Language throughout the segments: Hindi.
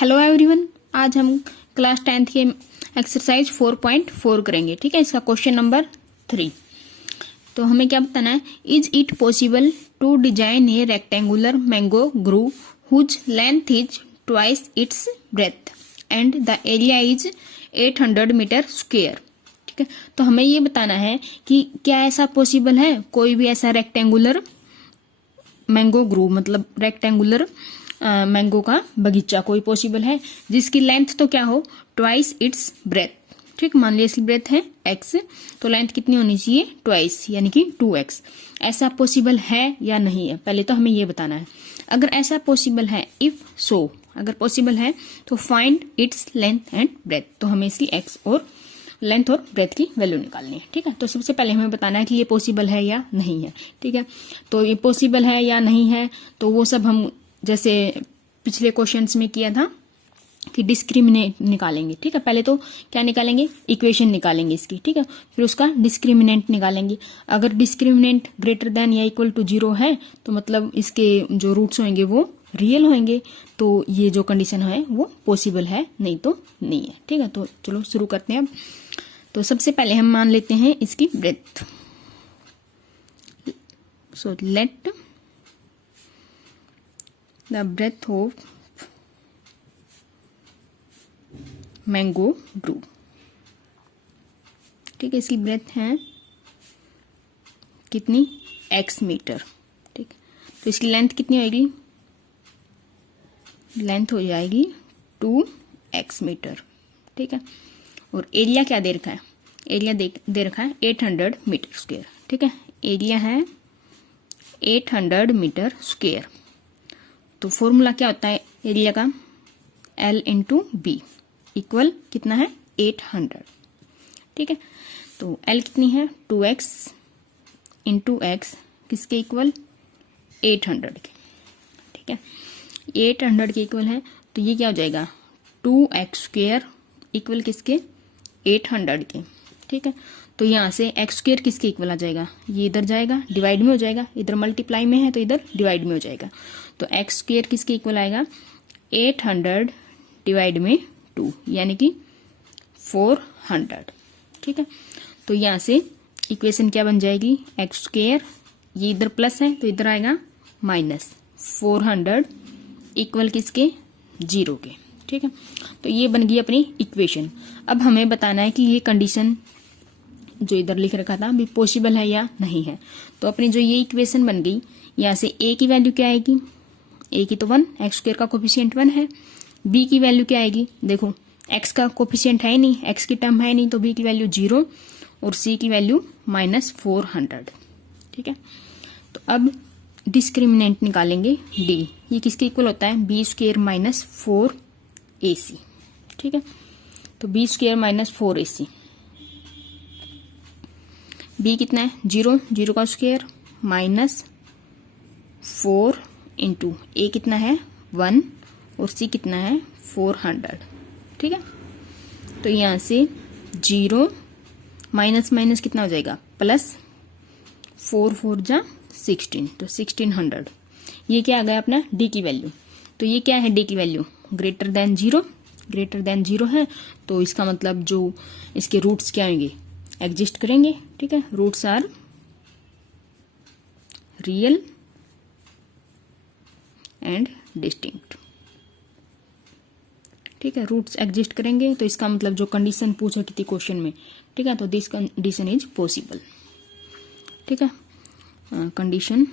हेलो एवरीवन, आज हम क्लास 10th के एक्सरसाइज 4.4 करेंगे। ठीक है, इसका क्वेश्चन नंबर 3। तो हमें क्या बताना है, is it possible to design a rectangular mango grove whose length is twice its breadth and the area is 800 metre square. ठीक है, तो हमें ये बताना है कि क्या ऐसा पॉसिबल है, कोई भी ऐसा रेक्टेंगुलर मैंगो ग्रू मतलब रेक्टेंगुलर मैंगो का बगीचा कोई पॉसिबल है जिसकी लेंथ तो क्या हो ट्वाइस इट्स ब्रेथ। ठीक, मान लिया इसकी ब्रेथ है x, तो लेंथ कितनी होनी चाहिए ट्वाइस यानी कि 2x। ऐसा पॉसिबल है या नहीं है, पहले तो हमें ये बताना है। अगर ऐसा पॉसिबल है, इफ सो, अगर पॉसिबल है तो find its length and breadth. तो हमें इसकी x और लेंथ और ब्रेथ की वैल्यू निकालनी है। ठीक है, तो सबसे पहले हमें बताना है कि ये पॉसिबल है या नहीं है। ठीक है, तो ये पॉसिबल है या नहीं है तो वो सब हम जैसे पिछले क्वेश्चंस में किया था कि डिस्क्रिमिनेंट निकालेंगे। ठीक है, पहले तो क्या निकालेंगे, इक्वेशन निकालेंगे इसकी। ठीक है, फिर उसका डिस्क्रिमिनेंट निकालेंगे। अगर डिस्क्रिमिनेंट ग्रेटर देन या इक्वल टू 0 है तो मतलब इसके जो रूट्स होंगे वो रियल होंगे, तो ये जो कंडीशन है वो पॉसिबल है, नहीं तो नहीं है। ठीक है, तो चलो शुरू करते हैं अब। तो सबसे पहले हम मान लेते हैं इसकी breadth. So let the breadth of mango grove. ठीक है, इसकी ब्रेथ है कितनी x मीटर। ठीक, तो इसकी लेंथ कितनी होगी, लेंथ हो जाएगी 2x मीटर। ठीक है, और एरिया क्या दे रखा है, एरिया दे रखा है 800 मीटर स्क्वायर। ठीक है, एरिया है 800 मीटर स्क्वायर। तो फॉर्मूला क्या होता है एरिया का, L इंटू बी इक्वल कितना है 800। ठीक है, तो L कितनी है 2x इंटू एक्स किसके इक्वल 800 के। ठीक है, 800 के इक्वल है, तो ये क्या हो जाएगा 2x स्क्वेयर इक्वल किसके 800 के। ठीक है, तो यहाँ से x स्क्वेयर किसके इक्वल आ जाएगा, ये इधर जाएगा डिवाइड में हो जाएगा, इधर मल्टीप्लाई में है तो इधर डिवाइड में हो जाएगा। तो x स्क्वेयर किसके इक्वल आएगा 800 डिवाइड में 2 यानी कि 400। ठीक है, तो यहाँ से इक्वेशन क्या बन जाएगी x स्क्वेयर, ये इधर प्लस है तो इधर आएगा माइनस 400 इक्वल किसके 0 के। ठीक है, तो ये बन गई अपनी इक्वेशन। अब हमें बताना है कि ये कंडीशन जो इधर लिख रखा था भी पॉसिबल है या नहीं है। तो अपनी जो ये इक्वेशन बन गई, यहाँ से a की वैल्यू क्या आएगी, a की तो 1, x स्क्वायर का कोफिशिएंट 1 है। b की वैल्यू क्या आएगी, देखो x का कोफिशिएंट है ही नहीं, x की टर्म है नहीं, तो b की वैल्यू 0 और c की वैल्यू -400। ठीक है, तो अब डिस्क्रिमिनेंट निकालेंगे d, ये किसके इक्वल होता है b स्क्वायर माइनस 4ac। ठीक है, तो b square minus 4ac, b कितना है 0, 0 का स्क्वायर माइनस 4 इंटू ए कितना है 1 और c कितना है 400। ठीक है, तो यहाँ से 0 माइनस माइनस कितना हो जाएगा प्लस 4 4 जा 16, तो 1600। ये क्या आ गया अपना d की वैल्यू। तो ये क्या है d की value greater than 0, greater than 0 है, तो इसका मतलब जो इसके रूट्स क्या होंगे एग्जिस्ट करेंगे। ठीक है, roots are real and distinct. ठीक है, रूट्स एग्जिस्ट करेंगे तो इसका मतलब जो कंडीशन पूछा थी क्वेश्चन में, ठीक है, तो दिस कंडीशन इज पॉसिबल। ठीक है, कंडीशन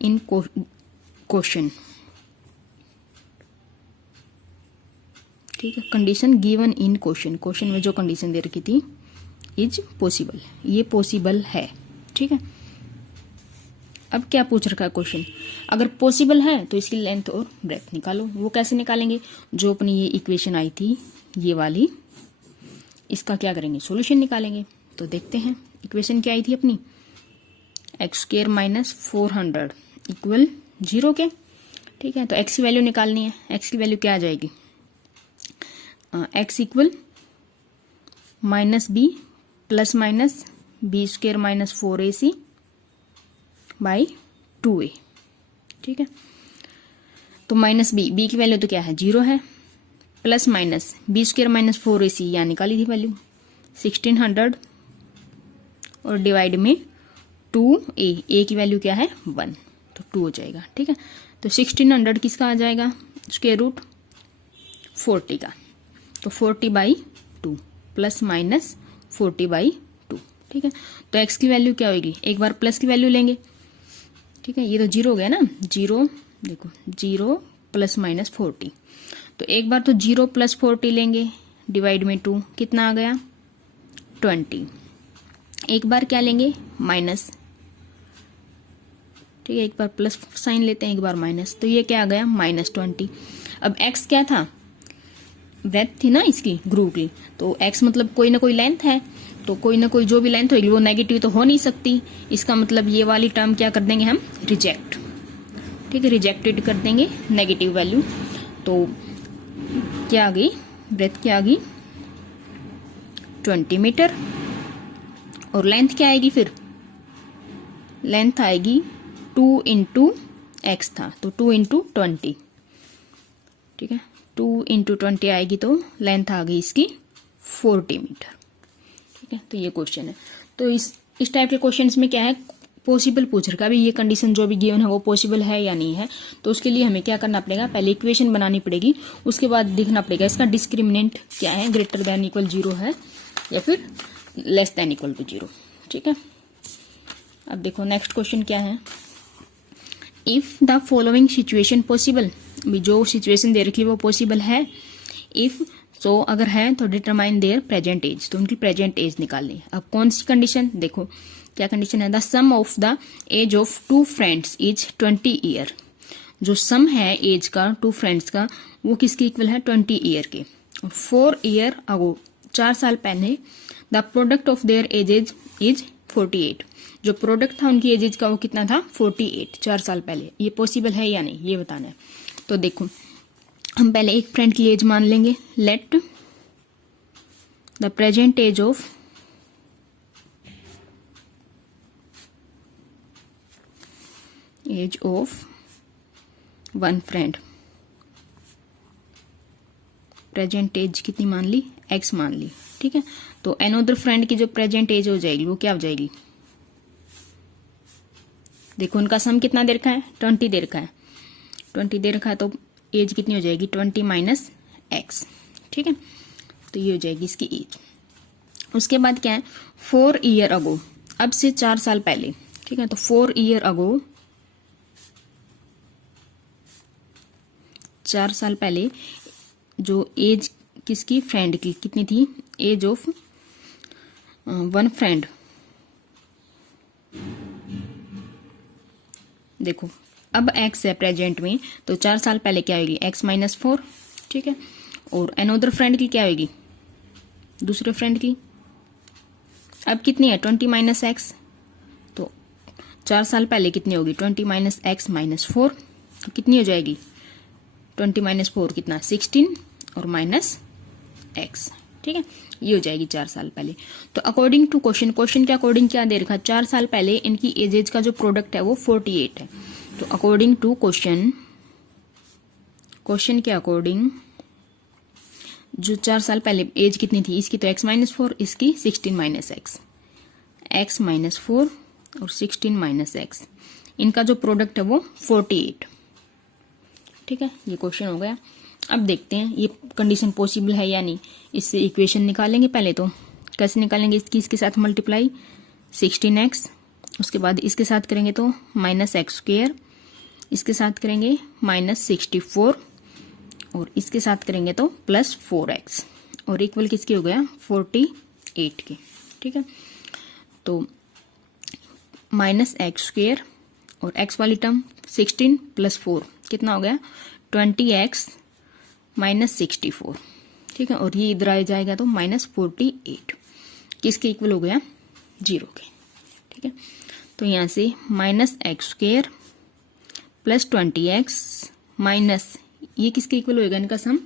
इन क्वेश्चन। ठीक है, condition given in question, question में जो कंडीशन दे रखी थी इज पॉसिबल, ये पॉसिबल है। ठीक है, अब क्या पूछ रखा है क्वेश्चन, अगर पॉसिबल है तो इसकी लेंथ और ब्रेथ निकालो। वो कैसे निकालेंगे, जो अपनी ये इक्वेशन आई थी ये वाली, इसका क्या करेंगे सॉल्यूशन निकालेंगे। तो देखते हैं इक्वेशन क्या आई थी अपनी, एक्स स्क्वायर माइनस 400 इक्वल 0 के। ठीक है, तो x की वैल्यू निकालनी है, x की वैल्यू क्या आ जाएगी x equal minus b plus minus b square minus 4ac by 2a। ठीक है, तो माइनस बी की वैल्यू तो क्या है 0 है, plus minus b square minus 4ac यहाँ निकाली थी वैल्यू 1600 और डिवाइड में 2a की वैल्यू क्या है 1 तो 2 हो जाएगा। ठीक है, तो 1600 किसका आ जाएगा स्क्वायर रूट 40 का, तो 40/2 प्लस माइनस 40/2। ठीक है, तो x की वैल्यू क्या होगी, एक बार प्लस की वैल्यू लेंगे। ठीक है, ये तो 0 हो गया ना, 0 देखो 0 प्लस माइनस 40, तो एक बार तो 0 प्लस 40 लेंगे डिवाइड में 2 कितना आ गया 20। एक बार क्या लेंगे माइनस, ठीक है, एक बार प्लस साइन लेते हैं एक बार माइनस, तो ये क्या आ गया -20। अब x क्या था, ब्रेथ थी ना इसकी ग्रुप की, तो x मतलब कोई ना कोई लेंथ है, तो कोई ना कोई जो भी लेंथ होगी वो नेगेटिव तो हो नहीं सकती। इसका मतलब ये वाली टर्म क्या कर देंगे हम रिजेक्ट। ठीक है, रिजेक्टेड कर देंगे नेगेटिव वैल्यू। तो क्या आ गई ब्रेथ, क्या आ गई 20 मीटर, और लेंथ क्या आएगी फिर, लेंथ आएगी 2 × x था तो 2 × 20। ठीक है, 2 × 20 आएगी तो लेंथ आ गई इसकी 40 मीटर। ठीक है, तो ये क्वेश्चन है। तो इस टाइप के क्वेश्चंस में क्या है पॉसिबल पूछ रखा है, अभी ये कंडीशन जो भी गिवन है वो पॉसिबल है या नहीं है। तो उसके लिए हमें क्या करना पड़ेगा, पहले इक्वेशन बनानी पड़ेगी, उसके बाद देखना पड़ेगा इसका डिस्क्रिमिनेंट क्या है, ग्रेटर देन इक्वल 0 है या फिर लेस देन इक्वल टू 0। ठीक है, अब देखो नेक्स्ट क्वेश्चन क्या है, if the following situation possible, जो सिचुएशन दे रखी है वो पॉसिबल है। इफ सो अगर है तो डिटरमाइन देयर प्रेजेंट एज, तो उनकी प्रेजेंट एज निकालनी। अब कौन सी कंडीशन, देखो क्या कंडीशन है, the sum of the age of 2 friends is 20 year. जो सम है एज का 2 फ्रेंड्स का वो किसके इक्वल है 20 ईयर के। और 4 ईयर अगो 4 साल पहले the product of their edges is 48। जो प्रोडक्ट था उनकी एजेज का वो कितना था 48 4 साल पहले। ये पॉसिबल है या नहीं ये बताना है। तो देखो हम पहले एक फ्रेंड की एज मान लेंगे, let the present age of one friend, present age कितनी मान ली x मान ली। ठीक है, तो अनदर फ्रेंड की जो प्रेजेंट एज हो जाएगी वो क्या हो जाएगी, देखो उनका सम कितना दे रखा है 20 दे रखा है, 20 दे रखा है तो एज कितनी हो जाएगी 20 माइनस x। ठीक है, तो ये हो जाएगी इसकी एज। उसके बाद क्या है 4 ईयर अगो, अब से 4 साल पहले। ठीक है, तो 4 ईयर अगो 4 साल पहले जो एज किसकी फ्रेंड की कितनी थी, एज ऑफ वन फ्रेंड, देखो अब x है प्रेजेंट में तो 4 साल पहले क्या होगी x -4। ठीक है, और अनदर फ्रेंड की क्या होगी, दूसरे फ्रेंड की अब कितनी है 20 माइनस x, तो 4 साल पहले कितनी होगी 20 माइनस x -4, तो कितनी हो जाएगी 20 माइनस 4 कितना 16 और माइनस x। ठीक है, ये हो जाएगी 4 साल पहले। तो अकॉर्डिंग टू क्वेश्चन, क्वेश्चन के अकॉर्डिंग क्या दे रखा है 4 साल पहले इनकी एजेज का जो प्रोडक्ट है वो 48 है। तो अकॉर्डिंग टू क्वेश्चन, क्वेश्चन के अकॉर्डिंग जो 4 साल पहले एज कितनी थी इसकी, तो x -4 इसकी 16 माइनस x, x -4 और 16 माइनस x, इनका जो प्रोडक्ट है वो 48। ठीक है, ये क्वेश्चन हो गया। अब देखते हैं ये कंडीशन पॉसिबल है या नहीं। इससे इक्वेशन निकालेंगे पहले, तो कैसे निकालेंगे, इसके साथ मल्टीप्लाई 16x, उसके बाद इसके साथ करेंगे तो -x², इसके साथ करेंगे -64 और इसके साथ करेंगे तो +4x, और इक्वल किसके हो गया 48 के। ठीक है, तो -x² और x वाली टर्म 16 + 4 कितना हो गया 20x -64। ठीक है, और ये इधर आ जाएगा तो -48 किसके इक्वल हो गया 0 के। ठीक है, तो यहां से -x² + 20x माइनस ये किसके इक्वल होएगा, इनका सम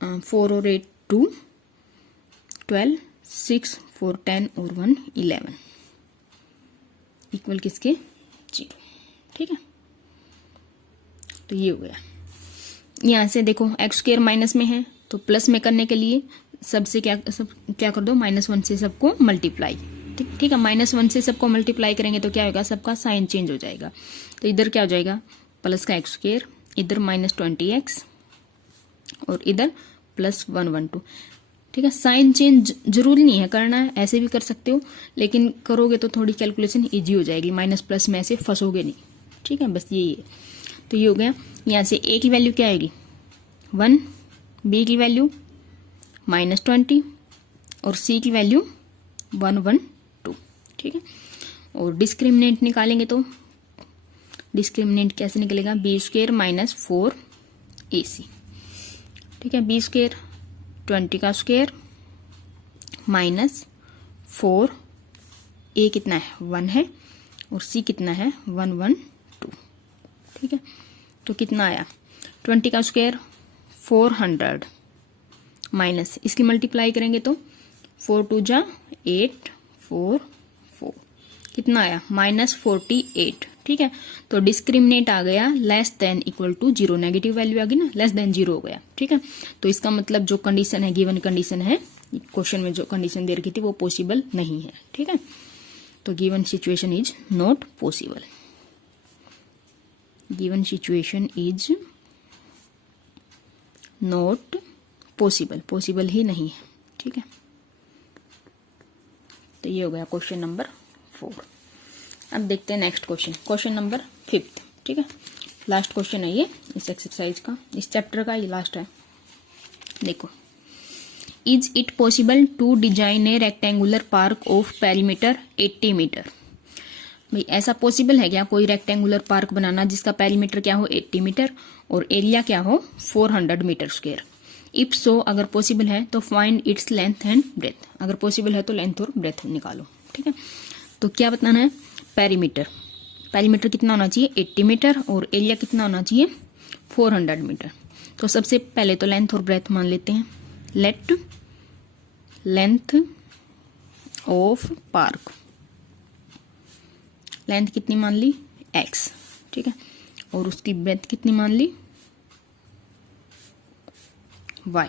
4 और 8 2 12 6 4 10 और 1 11 इक्वल किसके 0। ठीक है, तो ये हो गया। यहाँ से देखो एक्स स्क्वायर माइनस में है तो प्लस में करने के लिए सबसे क्या कर दो, -1 से सबको मल्टीप्लाई। ठीक है, -1 से सबको मल्टीप्लाई करेंगे तो क्या होगा, सबका साइन चेंज हो जाएगा। तो इधर क्या हो जाएगा, प्लस का एक्स स्क्वायर, इधर -20x और इधर +112। ठीक है, साइन चेंज जरूरी नहीं है करना है, ऐसे भी कर सकते हो, लेकिन करोगे तो थोड़ी कैलकुलेशन इजी हो जाएगी, माइनस प्लस में ऐसे फंसोगे नहीं। ठीक है, बस यही है। तो ये हो गया। यहाँ से a की वैल्यू क्या आएगी 1, b की वैल्यू -20 और c की वैल्यू 112। ठीक है, और डिस्क्रिमिनेंट निकालेंगे तो डिस्क्रिमिनेंट कैसे निकलेगा, b² - 4ac। ठीक है, b² 20 का स्क्वायर -4, a कितना है 1 है और c कितना है 112। ठीक है, तो कितना आया 20 का स्क्वायर 400 माइनस इसकी मल्टीप्लाई करेंगे तो 4 2 जा 8 4 4 कितना आया -48। ठीक है, तो डिस्क्रिमिनेंट आ गया less than equal to 0, negative value आ गई ना, लेस देन 0 हो गया। ठीक है, तो इसका मतलब जो कंडीशन है, गिवन कंडीशन है, क्वेश्चन में जो कंडीशन दे रखी थी वो पॉसिबल नहीं है। ठीक है, तो given situation is not possible, given situation is not possible, possible ही नहीं है। ठीक है, तो ये हो गया क्वेश्चन नंबर 4। अब देखते हैं नेक्स्ट क्वेश्चन, क्वेश्चन नंबर 5। ठीक है, लास्ट क्वेश्चन है ये इस एक्सरसाइज का, इस चैप्टर का ये लास्ट है। देखो, is it possible to design a rectangular park of perimeter 80 metre. भाई ऐसा पॉसिबल है क्या कोई रेक्टेंगुलर पार्क बनाना जिसका पेरीमीटर क्या हो 80 मीटर और एरिया क्या हो 400 मीटर स्क्वायर। इफ सो, अगर पॉसिबल है तो find its length and breadth. अगर पॉसिबल है तो लेंथ और ब्रेथ निकालो। ठीक है, तो क्या बताना है, पेरीमीटर, पेरीमीटर कितना होना चाहिए 80 मीटर और एरिया कितना होना चाहिए 400 मीटर। तो सबसे पहले तो लेंथ और ब्रेथ मान लेते हैं। Late length of park, length कितनी मान ली x। ठीक है, और उसकी ब्रेथ कितनी मान ली y।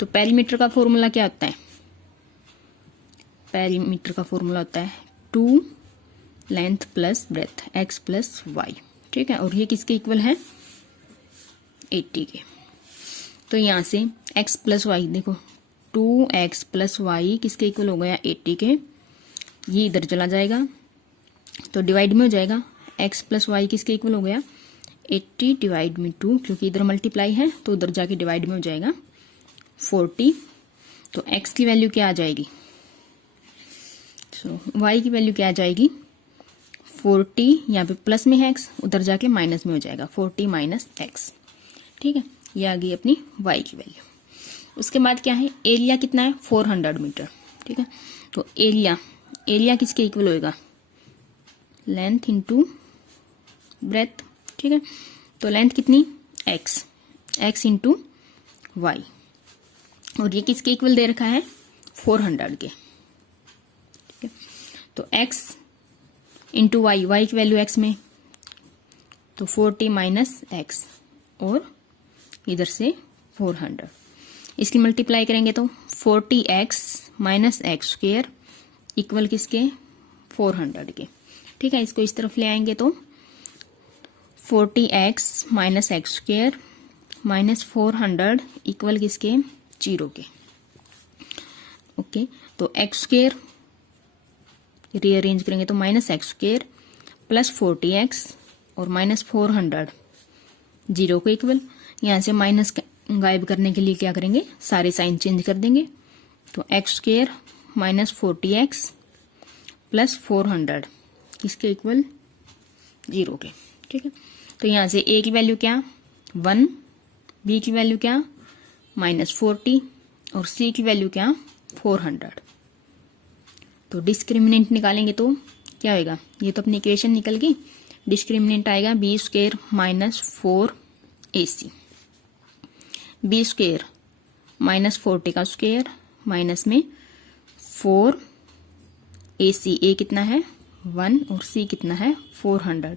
तो पेरीमीटर का फॉर्मूला क्या होता है, पेरीमीटर का फॉर्मूला होता है 2 length plus breadth x plus y। ठीक है, और ये किसके इक्वल है 80 के। तो यहां से x प्लस वाई देखो, 2x प्लस वाई किसके इक्वल हो गया 80 के। ये इधर चला जाएगा तो डिवाइड में हो जाएगा, x प्लस वाई किसके इक्वल हो गया 80 डिवाइड में 2, क्योंकि इधर मल्टीप्लाई है तो उधर जाके डिवाइड में हो जाएगा 40। तो x की वैल्यू क्या आ जाएगी, y की वैल्यू क्या आ जाएगी 40, यहाँ पे प्लस में है x, उधर जाके माइनस में हो जाएगा 40 माइनस x। ठीक है, ये आ गई अपनी y की वैल्यू। उसके बाद क्या है, एरिया कितना है 400 मीटर। ठीक है, तो एरिया किसके इक्वल होएगा लेंथ इंटू ब्रेथ। ठीक है, तो लेंथ कितनी x इंटू वाई, और ये किसके इक्वल दे रखा है 400 के। ठीक है, तो x इंटू वाई की वैल्यू x में, तो 40 माइनस x और इधर से 400, इसकी मल्टीप्लाई करेंगे तो 40x minus x square equal किसके 400 के। ठीक है, इसको इस तरफ ले आएंगे तो 40x minus x square minus 400 equal किसके 0 के। ओके, तो एक्स स्क्वेयर रीअरेंज करेंगे तो minus x square plus 40x और माइनस 400 0 को इक्वल। यहाँ से माइनस गायब करने के लिए क्या करेंगे, सारे साइन चेंज कर देंगे। तो x square minus 40x plus 400 किसके इक्वल 0 के। ठीक है, तो यहाँ से a की वैल्यू क्या 1, b की वैल्यू क्या -40 और c की वैल्यू क्या 400। तो डिस्क्रिमिनेंट निकालेंगे तो क्या होएगा, ये तो अपनी इक्वेशन निकल गई। डिस्क्रिमिनेंट आएगा b square minus 4ac, b square minus 40 का स्क्वेयर माइनस में 4ac, a कितना है 1 और c कितना है 400,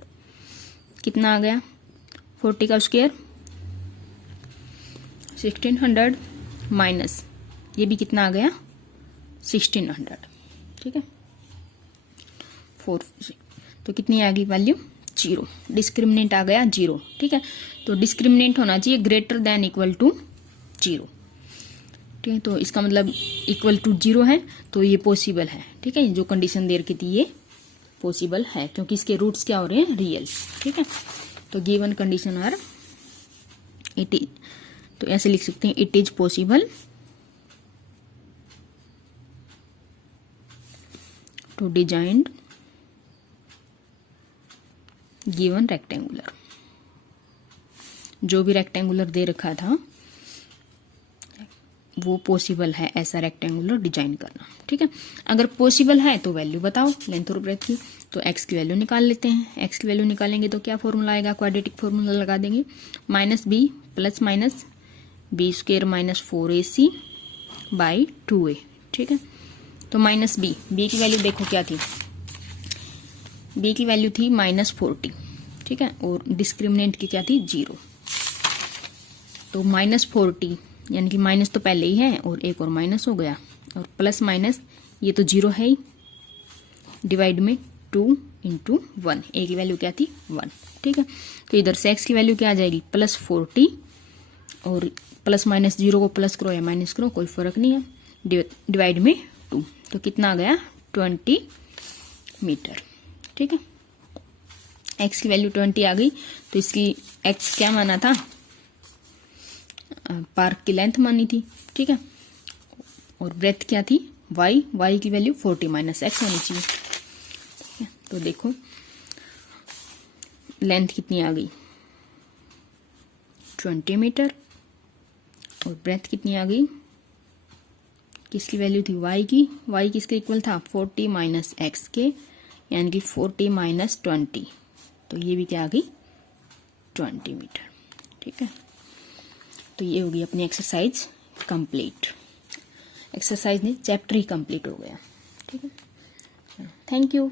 कितना आ गया 40 का स्क्वायर 1600 माइनस ये भी कितना आ गया 1600, ठीक है 4, तो कितनी आ गई वैल्यू 0, डिस्क्रिमिनेंट आ गया 0, ठीक है। तो डिस्क्रिमिनेंट होना चाहिए ग्रेटर देन इक्वल टू 0, ठीक है। तो इसका मतलब इक्वल टू 0 है तो ये पॉसिबल है, ठीक है। जो कंडीशन दे रखी थी ये पॉसिबल है क्योंकि इसके रूट्स क्या हो रहे हैं रियल, ठीक है। तो given condition are it is, तो ऐसे लिख सकते हैं it is possible to design given rectangular, जो भी रेक्टेंगुलर दे रखा था वो पॉसिबल है ऐसा रेक्टेंगुलर डिजाइन करना, ठीक है। अगर पॉसिबल है तो वैल्यू बताओ लेंथ और ब्रेथ की, तो x की वैल्यू निकाल लेते हैं। x की वैल्यू निकालेंगे तो क्या फॉर्मूला आएगा, क्वाड्रेटिक फॉर्मूला लगा देंगे, minus b plus minus b square minus 4ac by 2a, ठीक है। तो माइनस बी की वैल्यू देखो क्या थी, b की वैल्यू थी -40, ठीक है, और डिस्क्रिमिनेंट की क्या थी 0, तो -40 यानी कि माइनस तो पहले ही है और एक और माइनस हो गया, और प्लस माइनस ये तो 0 है ही, डिवाइड में 2 × 1, a की वैल्यू क्या थी 1, ठीक है। तो इधर से x की वैल्यू क्या आ जाएगी +40, और प्लस माइनस 0 को प्लस करो या माइनस करो कोई फर्क नहीं है, डिवाइड में 2, तो कितना आ गया 20 मीटर, ठीक है। x की वैल्यू 20 आ गई तो इसकी x क्या माना था, पार्क की लेंथ मानी थी, ठीक है, और ब्रेथ क्या थी y की वैल्यू 40 माइनस x होनी चाहिए, ठीक है। तो देखो लेंथ कितनी आ गई 20 मीटर, और ब्रेथ कितनी आ गई, किसकी वैल्यू थी y किसके इक्वल था 40 माइनस x के, यानी कि 40 माइनस 20, तो ये भी क्या आ गई 20 मीटर, ठीक है। तो ये होगी अपनी एक्सरसाइज कंप्लीट, एक्सरसाइज नहीं चैप्टर ही कंप्लीट हो गया, ठीक है। Thank you.